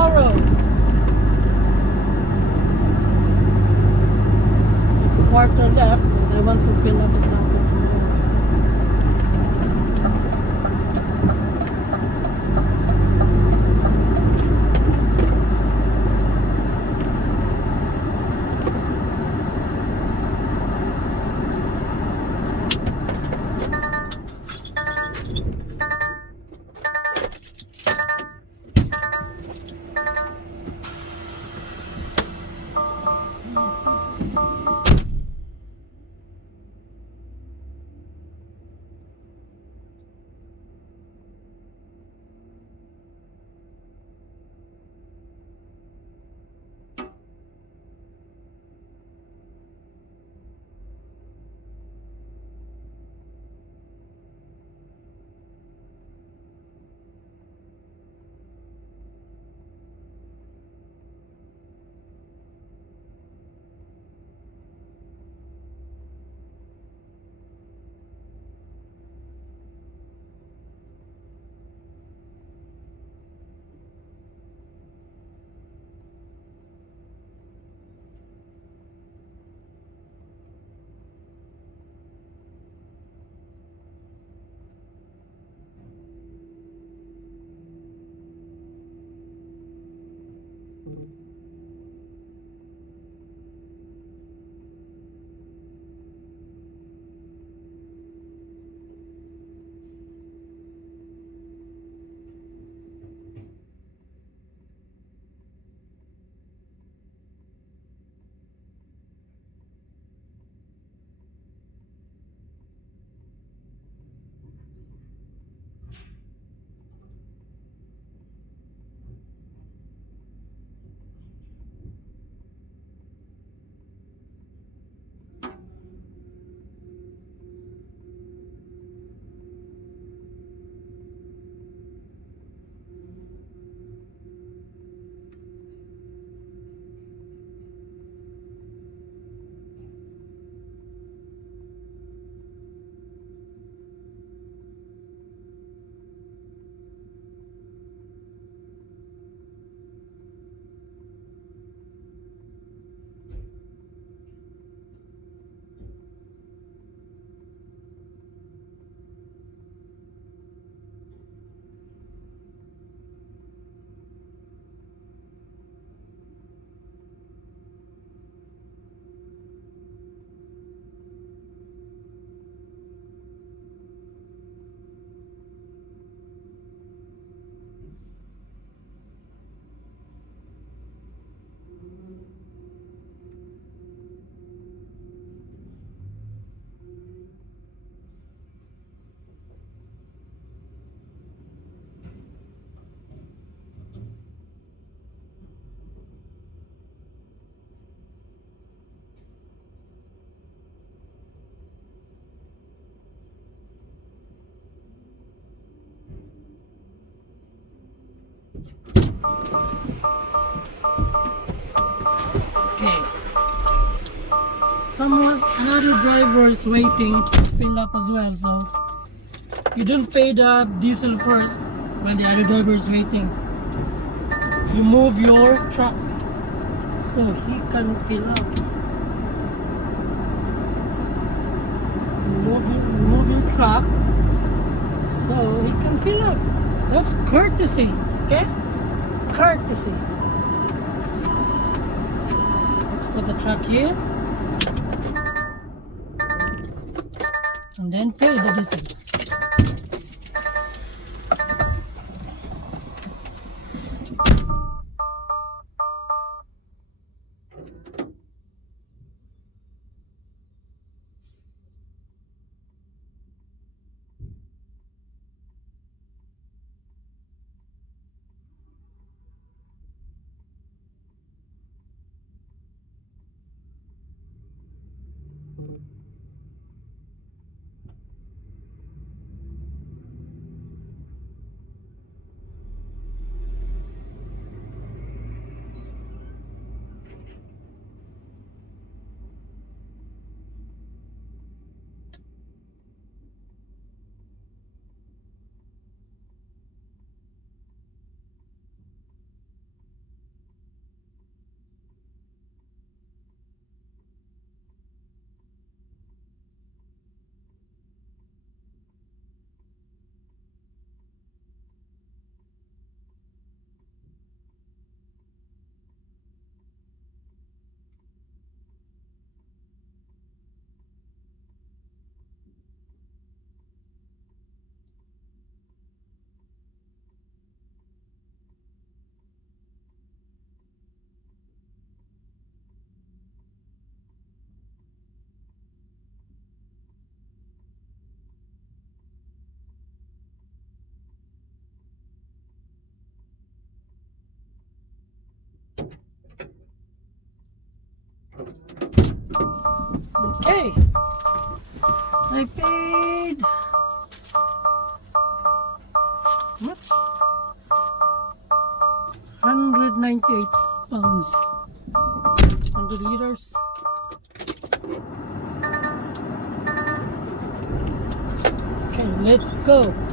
tomorrow. Quarter left, but I want to fill up the tank for tomorrow. Okay. Another driver is waiting to fill up as well, so you don't pay the diesel first when the other driver is waiting. You move your truck so he can fill up. Move your truck so he can fill up. That's courtesy, okay? Courtesy. Let's put the truck here and then pay the diesel. Okay. I paid much? 198 pounds. 100 liters. Okay, let's go.